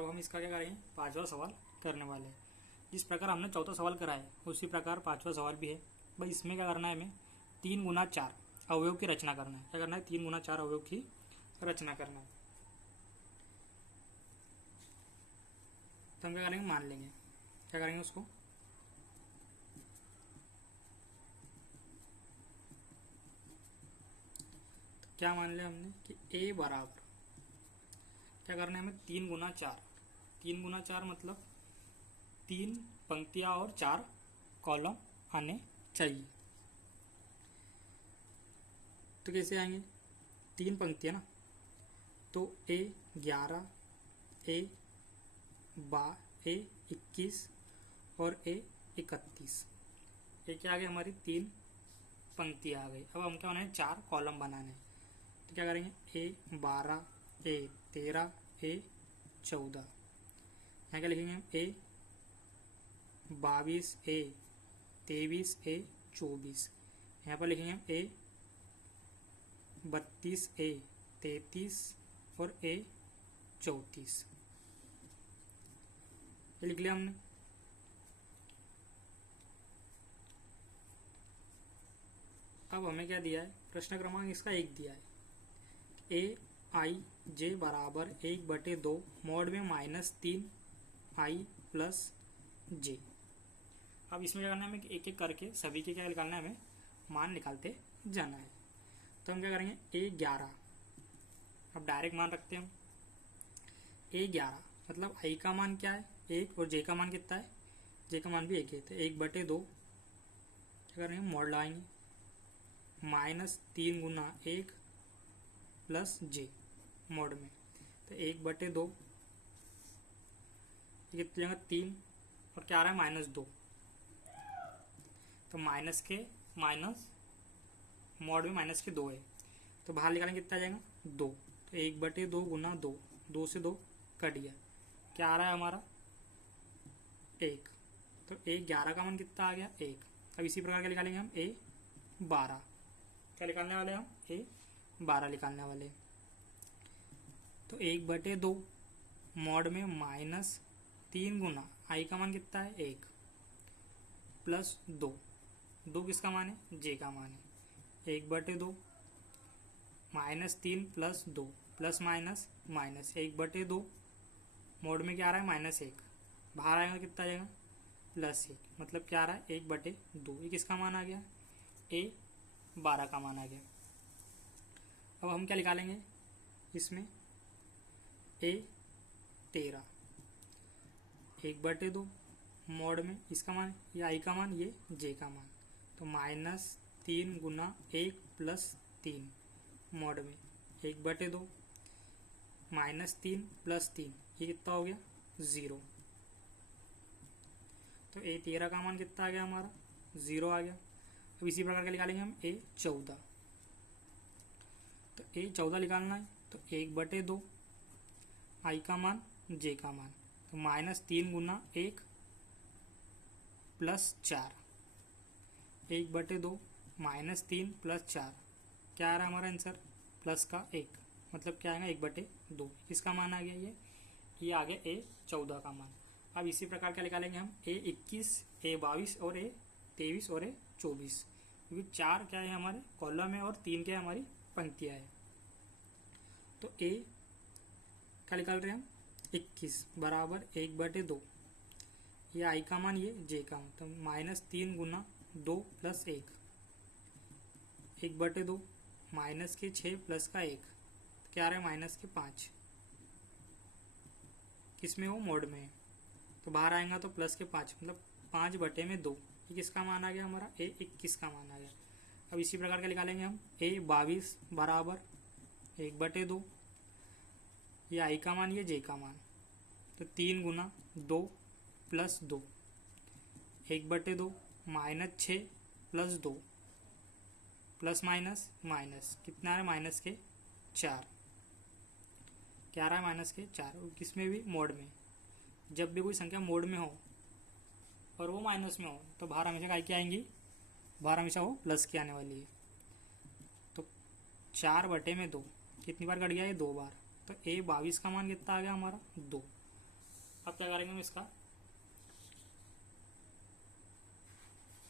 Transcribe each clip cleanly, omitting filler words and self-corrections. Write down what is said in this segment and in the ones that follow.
अब हम इसका क्या करेंगे, पांचवा सवाल करने वाले हैं। जिस प्रकार हमने चौथा सवाल करा है उसी प्रकार पांचवा सवाल भी है। भाई इसमें क्या करना है, हमें 3 गुना 4 अवयव की रचना करना है। क्या करना है, 3 गुना 4 अवयव की रचना करना है। तो हम क्या करेंगे, मान लेंगे, क्या करेंगे उसको, तो क्या मान लिया हमने कि a बराबर क्या करना है हमें, 3 गुना 4। 3 गुना 4 मतलब 3 पंक्तियां और 4 कॉलम आने चाहिए। तो कैसे आएंगे, 3 पंक्तियां ना, तो A11, A21 और A31। ये क्या आ गई, हमारी 3 पंक्तियां आ गई। अब हम क्या बनाए, 4 कॉलम बनाने हैं। तो क्या करेंगे, A12, A13, A14। यहाँ क्या लिखेंगे हम, A22, A23, A24। यहाँ पर लिखेंगे हम A32, A33 और A34। ये लिख लिया हमने। अब हमें क्या दिया है, प्रश्न क्रमांक इसका 1 दिया है। AIJ बराबर 1/2 मॉड में -3I प्लस J। अब इसमें क्या करना है, हमें एक एक करके सभी के क्या निकालना है, हमें मान निकालते जाना है। तो हम क्या करेंगे, A11, अब डायरेक्ट मान रखते हैं हम। A11 मतलब I का मान क्या है, 1, और J का मान कितना है, J का मान भी 1 है। तो 1/2 क्या करेंगे, मॉड लगाएंगे, -3 गुना 1 प्लस J मॉड में। तो 1/2 कितने जगह 3, और क्या आ रहा है, -2। तो माइनस के माइनस मॉड में -2 है, तो बाहर निकालेंगे कितना आ जाएगा, 2। तो 1/2 गुना 2, 2 से 2 कट गया, क्या आ रहा है हमारा 1। तो A11 का मान कितना आ गया, 1। अब इसी प्रकार क्या निकालेंगे हम, A12। क्या निकालने वाले हम, A12 निकालने वाले। तो 1/2 मॉड में -3 गुना I का मान कितना है, 1 प्लस 2। 2 किसका मान है, J का मान है। 1/2 -3 plus 2 plus minus minus 1/2 mode में क्या आ रहा है, -1। बाहर आएगा कितना आ जाएगा, +1। मतलब क्या आ रहा है, 1/2। ये किसका मान आ गया, A12 का मान आ गया। अब हम क्या निकालेंगे इसमें, A13 1/2 मोड में इसका मान, ये I का मान, ये J का मान। तो -3 गुना 1 प्लस 3 मोड में 1/2 -3 प्लस 3, ये कितना हो गया, 0। तो A13 का मान कितना आ गया हमारा, 0 आ गया। अब इसी प्रकार का निकालेंगे हम A14। तो A14 निकालना है, तो 1/2 I का मान, J का मान। तो -3 गुना 1 प्लस 4, 1/2 -3 प्लस 4, क्या आ रहा है हमारा आंसर, प्लस का 1। मतलब क्या आएगा, 1/2। किसका मान आ गया, ये आ गया A14 का मान। अब इसी प्रकार क्या निकालेंगे हम, A21, A22 और A23 और A24, क्योंकि 4 क्या है हमारे कॉलम है और 3 क्या है हमारी पंक्तियाँ है। तो A क्या निकाल रहे हैं हम, 21 बराबर 1/2, ये I का मान, ये J का मान। तो -3 गुना 2 प्लस 1, 1/2 माइनस के 6 प्लस का 1, क्या आ रहा है, -5। किसमें हो, मोड में है। तो बाहर आएगा तो +5, मतलब 5/2। ये किसका मान आ गया हमारा, A21 का मान आ गया। अब इसी प्रकार का निकालेंगे हम, A22 बराबर 1/2, ये I का मान, ये J का मान। तो 3 गुना 2 plus 2, 1/2 -6 plus 2 plus minus minus, कितना है, -4। क्या आ रहा है, -4। किसमें भी, मोड में। जब भी कोई संख्या मोड में हो और वो माइनस में हो तो बाहर हमेशा काय की आएंगी, बाहर हमेशा वो प्लस की आने वाली है। तो 4/2 कितनी बार कट गया, ये 2 बार। तो A22 का मान कितना आ गया हमारा, 2। अब क्या करेंगे हम इसका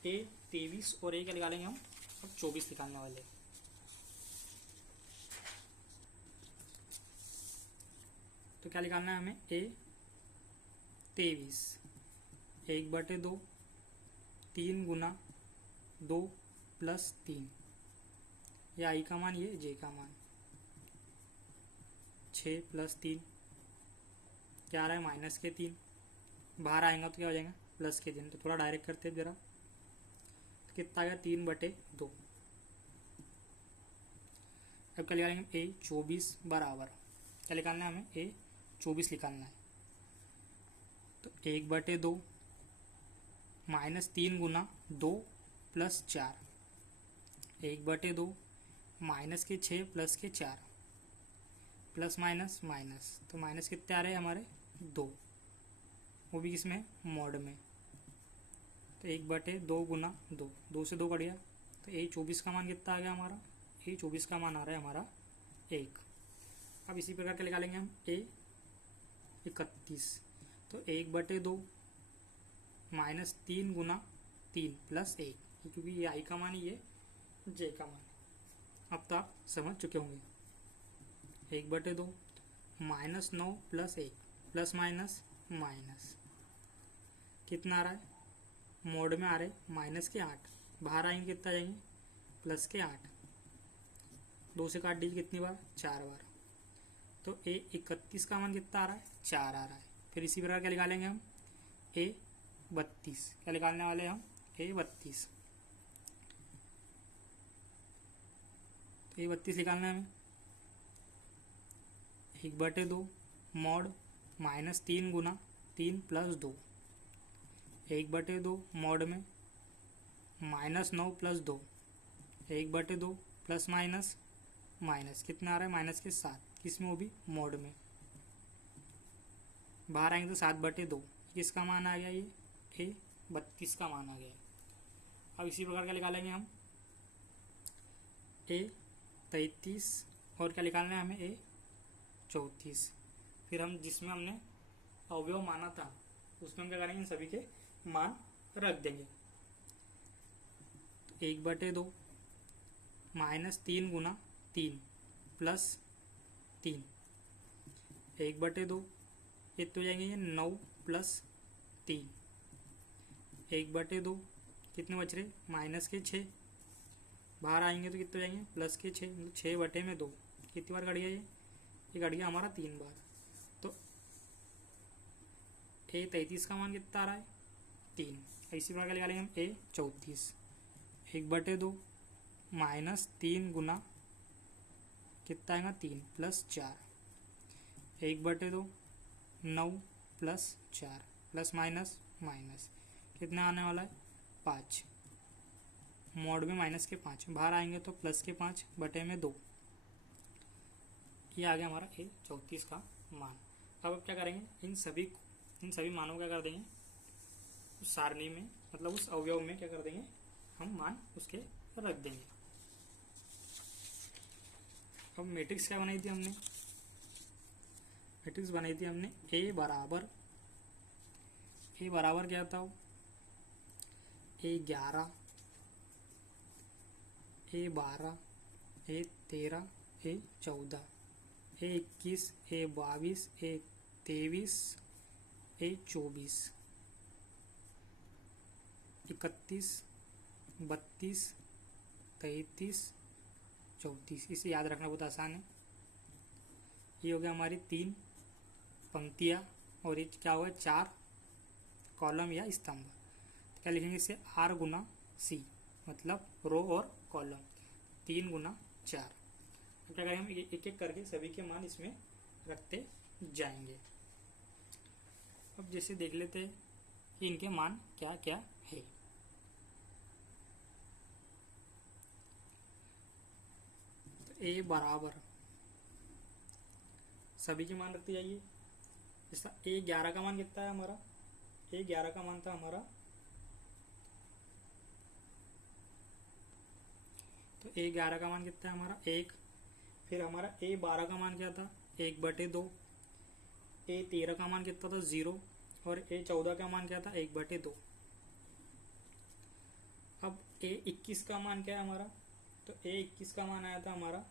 ए 23 और ए क्या निकालेंगे हम, अब 24 निकालने वाले। तो क्या निकालना है हमें, ए 23 1/2 3 गुना 2 प्लस 3, ये आई का मान, ये जे का मान, 6 प्लस 3 क्या आ रहा है, माइनस के 3, बाहर आएगा तो क्या हो जाएगा, प्लस के 3। तो थोड़ा डायरेक्ट करते हैं जरा, तो कितना आ गया, 3/2। अब क्या निकालेंगे, ए 24 बराबर, क्या निकालना है हमें, ए 24 निकालना है। तो 1/2 -3 गुना 2 प्लस 4, 1/2 माइनस के 6 प्लस के 4, प्लस माइनस माइनस, तो माइनस कितने आ रहे हैं हमारे, 2, वो भी किसमें, मॉड में। तो 1/2 गुना 2, 2 से 2 कट गया, तो ए 24 का मान कितना आ गया हमारा, ए 24 का मान आ रहा है हमारा 1। अब इसी प्रकार के निकालेंगे हम ए 31, तो 1/2 -3 गुना 3 प्लस 1, क्योंकि ये आई का मान ही, ये जे का मान। अब तो आप समझ चुके होंगे। 1/2 -9 प्लस 1 प्लस माइनस माइनस, कितना आ रहा है, मोड में आ रहे माइनस के 8, बाहर आएंगे कितना जाएंगे, प्लस के 8, 2 से काट दीजिए कितनी बार, 4 बार। तो ए 31 का मान कितना आ रहा है, 4 आ रहा है। फिर इसी प्रकार क्या निकालेंगे हम, ए 32, क्या निकालने वाले हैं हम, ए 32, तो ए 32 निकालना है हमें। 1/2 मॉड -3 गुना 3 प्लस 2, 1/2 मॉड में -9 प्लस 2, 1/2 प्लस माइनस माइनस, कितना आ रहा है, माइनस के 7, किसमें, वो भी मॉड में। बाहर आएंगे तो 7/2, किसका मान आ गया, ये ए 32 का मान आ गया। अब इसी प्रकार का निकालेंगे हम ए 33 और क्या निकालना है हमें, ए 34। फिर हम जिसमें हमने अवयव माना था उसमें हम क्या करेंगे, इन सभी के मान रख देंगे। तो 1/2 -3 गुना 3 प्लस 3, 1/2 ये तो जाएंगे ये 9 प्लस 3, 1/2 कितने बच रहे, माइनस के 6, बाहर आएंगे तो कितने जाएंगे, प्लस के 6, मतलब 6/2, कितनी बार कट गया ये कट गया हमारा 3 बार। तो ए 33 का मान कितना आ रहा है, 3। इसी प्रकार निकालेंगे हम ए 34, 1/2 -3 गुना कितना आएगा, 3 plus 4, 1/2 9 plus 4 plus minus minus, कितना आने वाला है, 5, मॉड में माइनस के 5, बाहर आएंगे तो प्लस के 5/2, ये आ गया हमारा ए 34 का मान। अब क्या करेंगे, इन सभी मानों को क्या कर देंगे, उस सारणी में, मतलब उस अवयव में क्या कर देंगे, हम मान उसके रख देंगे। अब मैट्रिक्स क्या बनाई थी हमने, मैट्रिक्स बनाई थी हमने ए बराबर क्या था, A11 A12 A13 A14 A21 A22 A23 A24 31 32 33 34। इसे याद रखना बहुत आसान है। ये हो गया हमारी 3 पंक्तियाँ और ये क्या होगा 4 कॉलम या स्तंभ। क्या लिखेंगे इसे, R गुना C, मतलब रो और कॉलम, 3 गुना 4। क्या करेंगे हम एक एक करके सभी के मान इसमें रखते जाएंगे। अब जैसे देख लेते हैं कि इनके मान क्या क्या है। तो ए बराबर सभी के मान रखते जाइए। इसका A11 का मान कितना है हमारा, A11 का मान था हमारा, तो A11 का मान कितना है हमारा 1। फिर हमारा A12 का मान क्या था 1/2, ए 13 का मान कितना था 0 और ए 14 का मान क्या था 1/2। अब ए 21 का मान क्या है हमारा, तो ए 21 का मान आया था हमारा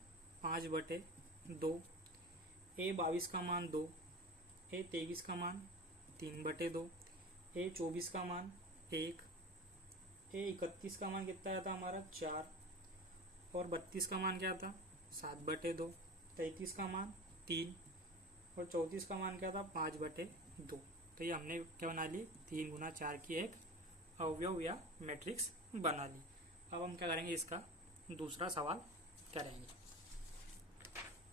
5/2। ए 22 का मान 2, ए 23 का मान 3/2, ए 24 का मान 1, ए 31 का मान कितना आया था हमारा 4 और 32 का मान क्या था 7/2, 33 का मान 3 और 34 का मान क्या था 5/2। तो ये हमने क्या बना ली 3 गुना 4 की एक अवयव या मैट्रिक्स बना ली। अब हम क्या करेंगे, इसका दूसरा सवाल करेंगे।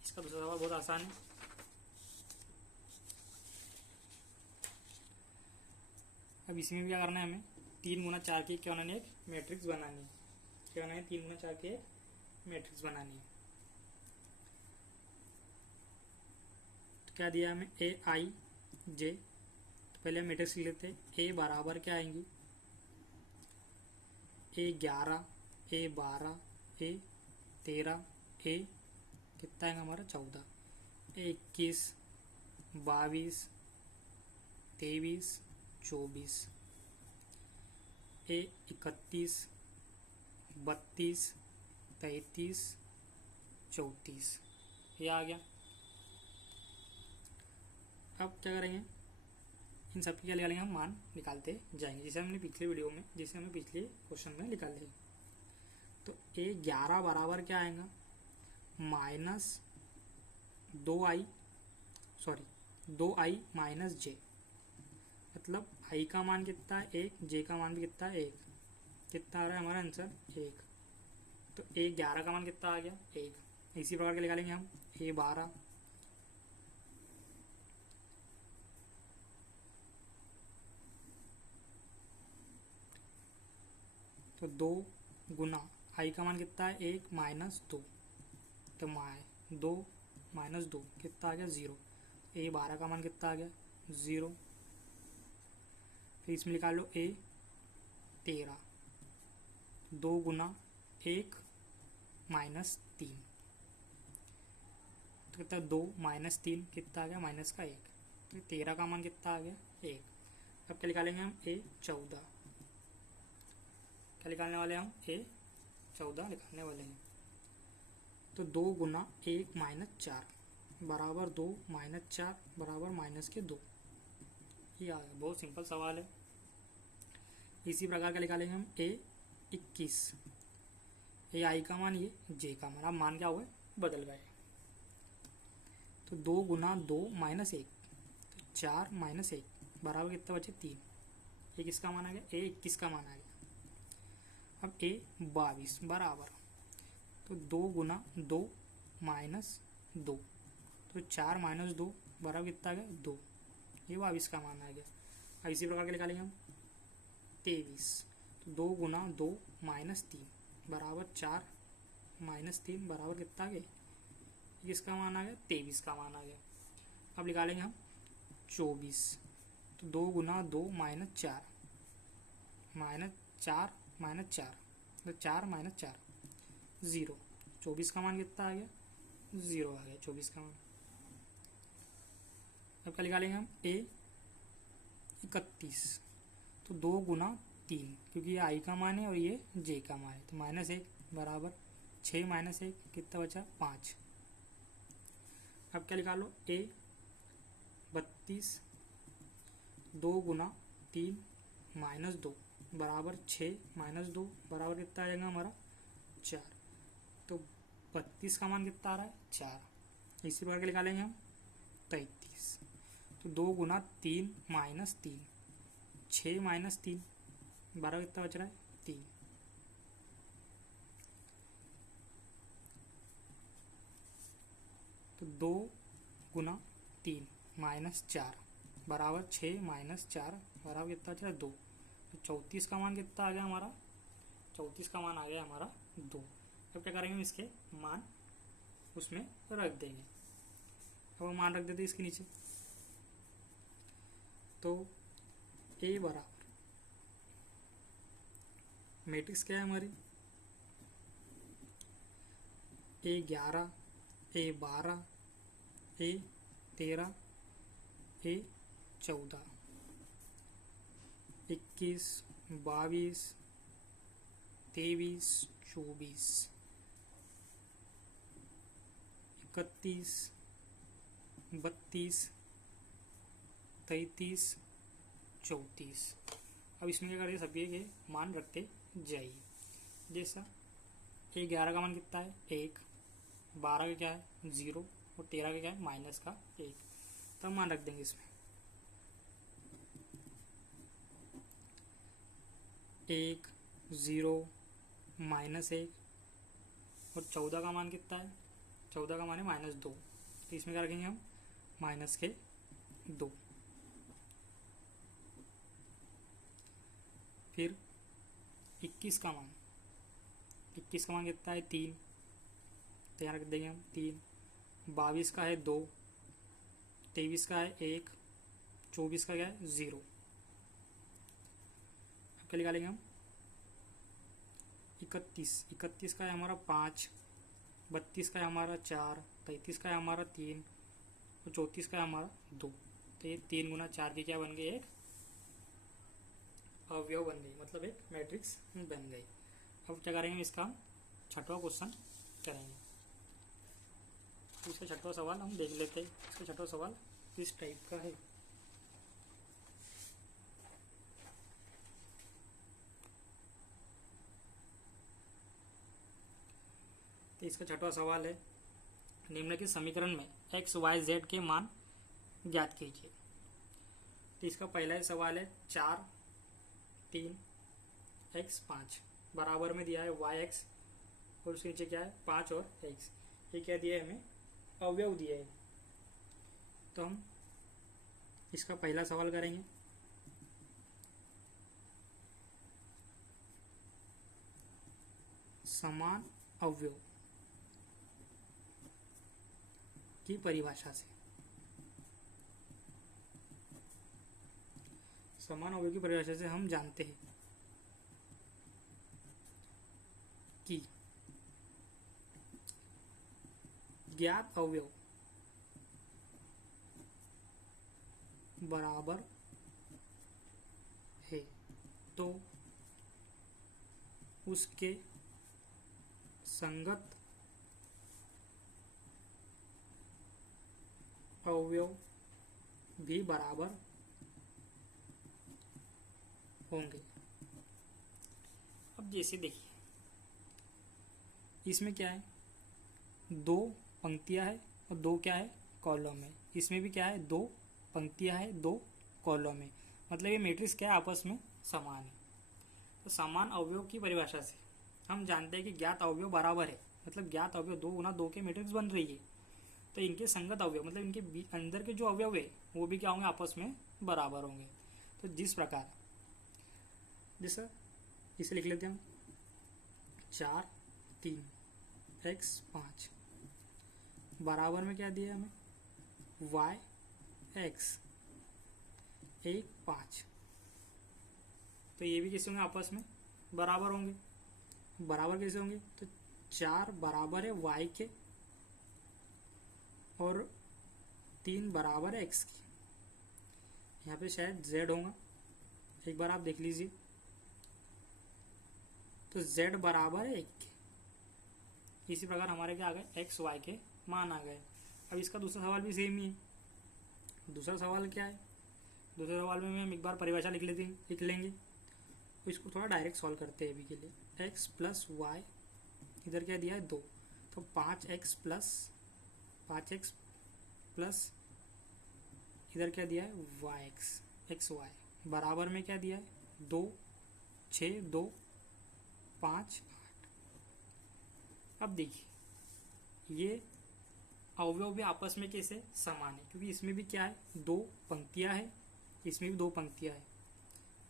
इसका दूसरा सवाल बहुत आसान है। अब इसमें भी क्या करना है, हमें 3 गुना 4 की क्या बनानी है एक मैट्रिक्स बनानी है। क्या बनानी है 3 गुना 4 की एक मैट्रिक्स बनानी है। तो क्या दिया हमें ए आई जे, तो पहले हम मैट्रिक्स लिख लेते हैं। ए बराबर क्या आएंगी ए 11, ए 12, ए 13, ए कितना आएगा हमारा 14, ए 21, 22, 23, 24, ए 31, 32, 33, 34, ये आ गया। अब क्या करेंगे, इन सब की क्या निकालेंगे हम मान निकालते जाएंगे, जैसे हमने पिछले वीडियो में, जैसे हमने पिछले क्वेश्चन में निकाले। तो ए 11 बराबर क्या आएगा -2i माइनस जे, मतलब आई का मान कितना है 1, जे का मान भी कितना है 1, कितना आ रहा है हमारा आंसर 1। तो ए 11 का मान कितना आ गया 1। इसी प्रकार के निकालेंगे हम ए 12, तो 2 गुना आई का मान कितना है 1 -2, तो 2 - 2 कितना आ गया 0। ए 12 का मान कितना आ गया 0। फिर इसमें निकाल लो ए 13, 2 गुना 1 -3, तो कितना 2 - 3 कितना आ गया माइनस का 1, तो 13 का मान कितना आ गया 1। अब क्या निकालेंगे हम ए 14, क्या निकालने वाले हम ए 14 निकालने वाले हैं। तो 2 गुना 1 -4 बराबर 2 -4 बराबर -2, ये आ गया। बहुत सिंपल सवाल है। इसी प्रकार का निकालेंगे हम ए 21, ए आई का मान ये जे का मान, अब मान क्या हुआ बदल गए। तो 2 गुना 2 -1, तो 4 -1 बराबर कितना बचे 3, ये किसका मान आ गया ए 21 का मान आ गया। अब ए 22 बराबर, तो 2 गुना 2 -2, तो 4 - 2 बराबर कितना आ गया 2, ये 22 का मान आ गया। अब इसी प्रकार के निकालेंगे हम 23, तो 2 गुना 2 -3 बराबर 4 -3 बराबर कितना आ गया, किसका मान आ गया 23 का मान आ गया। अब निकालेंगे हम 24, तो 2 गुना 2 -4 -4 -4, तो 4 -4 0, 24 का मान कितना आ गया 0 आ गया 24 का मान। अब क्या निकालेंगे हम ए 31, तो 2 गुना 3, क्योंकि ये आई का मान है और ये जे का मान है, तो -1 बराबर 6 - 1 कितना बचा 5। अब क्या निकालो ए 32, 2 गुना 3 -2 बराबर 6 - 2 बराबर कितना आ जाएगा हमारा 4, तो 32 का मान कितना आ रहा है 4। इसी प्रकार के निकालेंगे हम 33, तो 2 गुना 3 -3, 6 - 3 12 कितना बच रहा है 3। तो 2 गुना 3 -4 बराबर 6 - 4 बराबर कितना बच रहा है 2, तो 34 का मान कितना आ गया हमारा 34 का मान आ गया हमारा 2। अब क्या करेंगे हम इसके मान उसमें रख देंगे। अब हम मान रख देते इसके नीचे, तो ए बराबर मैट्रिक्स क्या है हमारी ए 11, ए 12, ए 13, ए 14, 21, 22, 23, 24, 31, 32, 33, 34। अब इसमें क्या करेंगे, सभी के मान रखते जाइए। जैसा 11 का मान कितना है 1, 12 का क्या है 0 और 13 का क्या है माइनस का 1, तब मान रख देंगे इसमें। 1, 0, -1 और 14 का मान कितना है, 14 का मान है -2, तो इसमें क्या रखेंगे हम -2। फिर 21 का मान, 21 का मान कितना है 3, तो यहाँ रख देंगे हम 3। 22 का है 2, 23 का है 1, 24 का क्या है 0। अब क्या निकालेंगे हम 31 का है हमारा 5, 32 का है हमारा 4, 33 का है हमारा 3 और 34 का है हमारा 2। तो ये 3 गुना 4 की क्या बन गई, एक अवयव बन गई, मतलब एक मैट्रिक्स बन गई। अब क्या करेंगे, इसका हम छठवां क्वेश्चन करेंगे। तो इसका छठवां सवाल हम देख लेते हैं। इसका छठवां सवाल किस टाइप का है। तो इसका छठवां सवाल है, निम्नलिखित समीकरण में x, y, z के मान ज्ञात कीजिए। तो इसका पहला सवाल है 4, 3, x, 5 बराबर में दिया है yx और उसके नीचे क्या है 5 और x। ये क्या दिया है, हमें अवयव दिया है। तो हम इसका पहला सवाल करेंगे। समान अवयव की परिभाषा से, समान अवयव की परिभाषा से हम जानते हैं कि ज्ञात अवयव बराबर है तो उसके संगत अवयव भी बराबर होंगे। अब जैसे देखिए, इसमें क्या है 2 पंक्तियां है और 2 क्या है कॉलम है। इसमें भी क्या है 2 पंक्तियां है 2 कॉलम है, मतलब ये मैट्रिक्स क्या है आपस में समान है। तो समान अवयव की परिभाषा से हम जानते हैं कि ज्ञात अवयव बराबर है, मतलब ज्ञात अवयव 2 गुना 2 के मैट्रिक्स बन रही है। तो इनके संगत अवयव मतलब इनके अंदर के जो अवयव है वो भी क्या होंगे, आपस में बराबर होंगे। तो जिस प्रकार, जैसा इसे लिख लेते हैं हम 4, 3, x, 5 बराबर में क्या दिया है हमें y, x, 1, 5। तो ये भी कैसे होंगे, आपस में बराबर होंगे। बराबर कैसे होंगे, तो 4 बराबर है y के और 3 बराबर है x की। यहाँ पे शायद z होगा, एक बार आप देख लीजिए। तो z बराबर है 1 के। इसी प्रकार हमारे क्या आ गए x, y के मान आ गए। अब इसका दूसरा सवाल भी सेम ही है। दूसरा सवाल क्या है, दूसरे सवाल में हम एक बार परिभाषा लिख लेंगे। तो इसको थोड़ा डायरेक्ट सॉल्व करते हैं अभी के लिए। x प्लस वाई, इधर क्या दिया है 2, तो 5x प्लस इधर क्या दिया है x y बराबर में क्या दिया है 2, 6, 2, 5, 8। अब देखिए ये अवयव भी आपस में कैसे समान है, क्योंकि इसमें भी क्या है 2 पंक्तियां है, इसमें भी 2 पंक्तियां है,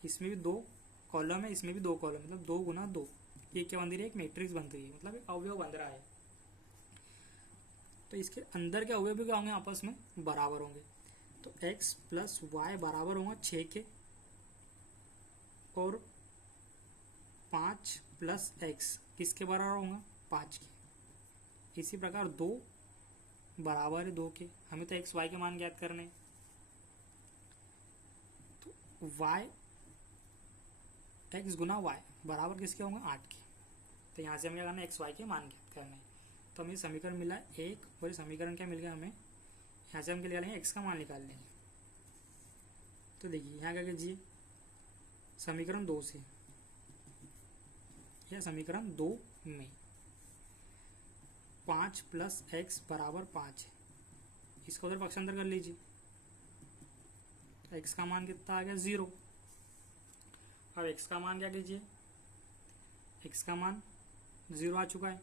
इसमें भी 2 कॉलम है, इसमें भी 2 कॉलम, मतलब 2 गुना 2। ये क्या बन रही है, एक मैट्रिक्स बन रही है, मतलब एक अवयव बन रहा है। तो इसके अंदर के अवयव भी क्या होंगे, आपस में बराबर होंगे। तो x प्लस वाई बराबर होगा 6 के और 5 प्लस x किसके बराबर होगा 5 के। इसी प्रकार 2 बराबर है 2 के। हमें तो x y के मान ज्ञात करने हैं, वाई एक्स गुना वाई बराबर किसके होंगे 8 के। तो यहाँ से हमें क्या करना है एक्स वाई के मान ज्ञात करना है। तो हमें समीकरण मिला एक और समीकरण क्या मिल गया हमें, यहाँ से हम क्या निकालेंगे एक्स का मान निकाल लेंगे। तो देखिए यहाँ क्या कीजिए समीकरण 2 से या समीकरण 2 में 5 प्लस एक्स बराबर 5 है, इसका उधर पक्षांतर कर लीजिए। एक्स का मान कितना आ गया 0। अब एक्स का मान क्या कीजिए, एक्स का मान 0 आ चुका है,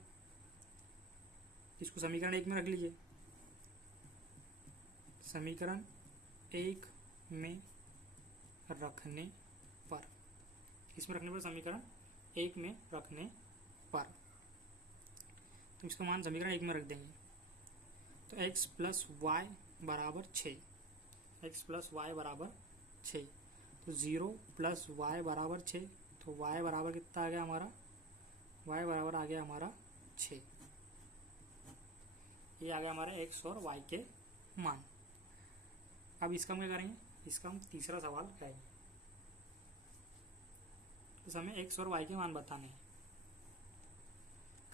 इसको समीकरण 1 में रख लीजिए। समीकरण 1 में रखने पर, इसमें रखने पर समीकरण 1 में रखने पर तो इसका मान समीकरण 1 में रख देंगे। तो x प्लस वाई बराबर 6, एक्स प्लस वाई बराबर 6, तो 0 प्लस वाई बराबर 6, तो y बराबर कितना आ गया हमारा, y बराबर आ गया हमारा 6। ये आ गया हमारा x और y के मान। अब इसका हम क्या करेंगे, इसका हम तीसरा सवाल करेंगे। तो हमें x और y के मान बताने हैं।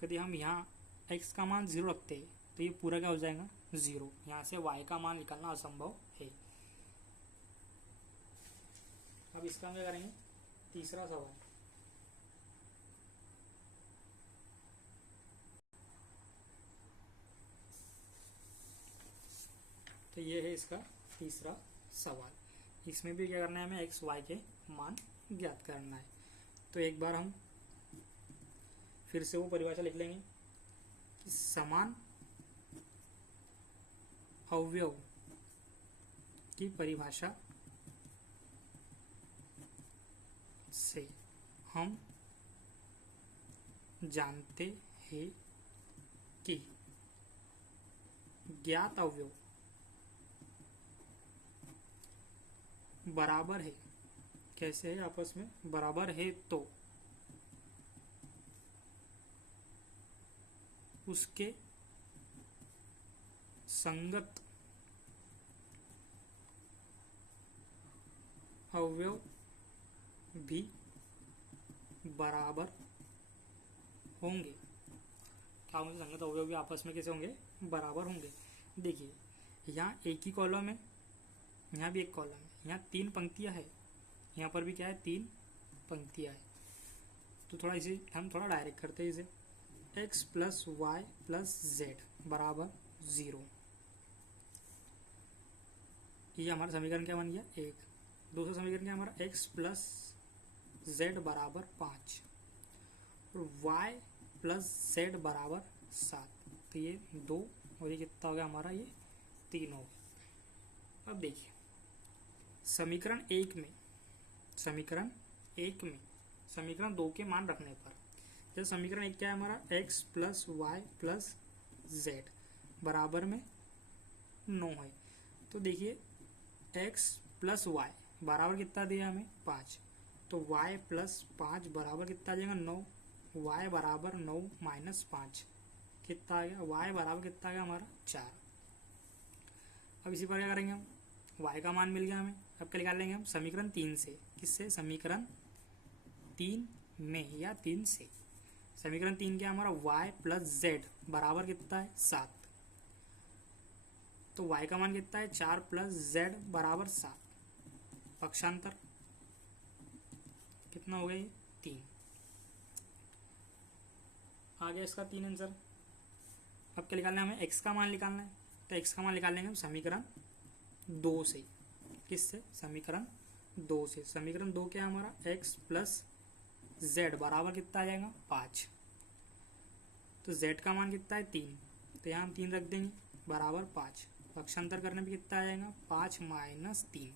यदि हम यहाँ x का मान 0 रखते हैं तो ये पूरा क्या हो जाएगा 0, यहाँ से y का मान निकालना असंभव है। अब इसका हम क्या करेंगे तीसरा सवाल। तो ये है इसका तीसरा सवाल। इसमें भी क्या करना है हमें एक्स वाई के मान ज्ञात करना है। तो एक बार हम फिर से वो परिभाषा लिख लेंगे कि समान अवयव की परिभाषा से हम जानते हैं कि ज्ञात अवयव बराबर है, कैसे है आपस में बराबर है, तो उसके संगत अवयव भी बराबर होंगे। क्या होंगे, संगत अवयव भी आपस में कैसे होंगे बराबर होंगे। देखिए यहाँ एक ही कॉलम है, यहाँ भी एक कॉलम है, यहाँ 3 पंक्तियाँ है, यहाँ पर भी क्या है 3 पंक्तियाँ है। तो थोड़ा इसे हम थोड़ा डायरेक्ट करते हैं इसे। x plus Y plus Z बराबर 0, ये हमारा समीकरण क्या बन गया 1। दूसरा समीकरण क्या हमारा x प्लस जेड बराबर 5 और y प्लस जेड बराबर 7। तो ये 2 और ये कितना हो गया हमारा, ये 3 हो गया। अब देखिए समीकरण 1 में समीकरण 2 के मान रखने पर, जब समीकरण 1 क्या है हमारा x plus Y plus Z बराबर में 9 है। तो देखिए x प्लस वाई बराबर कितना दिया हमें 5, तो y प्लस 5 बराबर कितना आ जाएगा 9, y बराबर 9 माइनस 5 कितना आ गया, y बराबर कितना आ गया हमारा 4। अब इसी पर क्या करेंगे हम, y का मान मिल गया हमें। अब क्या निकाल लेंगे हम समीकरण 3 से, किससे, समीकरण 3 में या 3 से। समीकरण 3 क्या हमारा y प्लस जेड बराबर कितना है 7, तो y का मान कितना है 4 प्लस जेड बराबर 7, पक्षांतर कितना हो गया ये 3। आ गया इसका 3 आंसर। अब क्या निकालना है हमें, x का मान निकालना है। तो x का मान निकाल लेंगे हम समीकरण 2 से, किससे, समीकरण 2 से। समीकरण 2 क्या है हमारा x प्लस जेड बराबर कितना आ जाएगा 5, तो z का मान कितना है 3, तो यहाँ हम 3 रख देंगे बराबर 5, पक्षांतर करने पे कितना आ जाएगा 5 माइनस 3,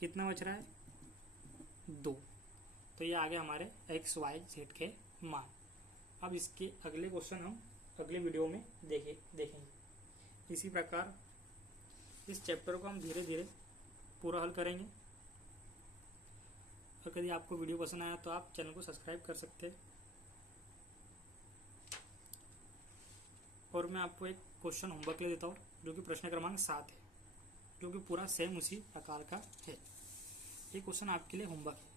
कितना बच रहा है 2। तो ये आ गया हमारे x y z के मान। अब इसके अगले क्वेश्चन हम अगले वीडियो में देखेंगे। इसी प्रकार इस चैप्टर को हम धीरे धीरे पूरा हल करेंगे। और यदि आपको वीडियो पसंद आया तो आप चैनल को सब्सक्राइब कर सकते हैं। और मैं आपको एक क्वेश्चन होमवर्क ले देता हूँ जो कि प्रश्न क्रमांक 7 है, जो कि पूरा सेम उसी प्रकार का है। ये क्वेश्चन आपके लिए होमवर्क है।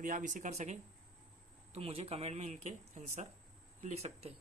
यदि आप इसे कर सकें तो मुझे कमेंट में इनके आंसर लिख सकते हैं।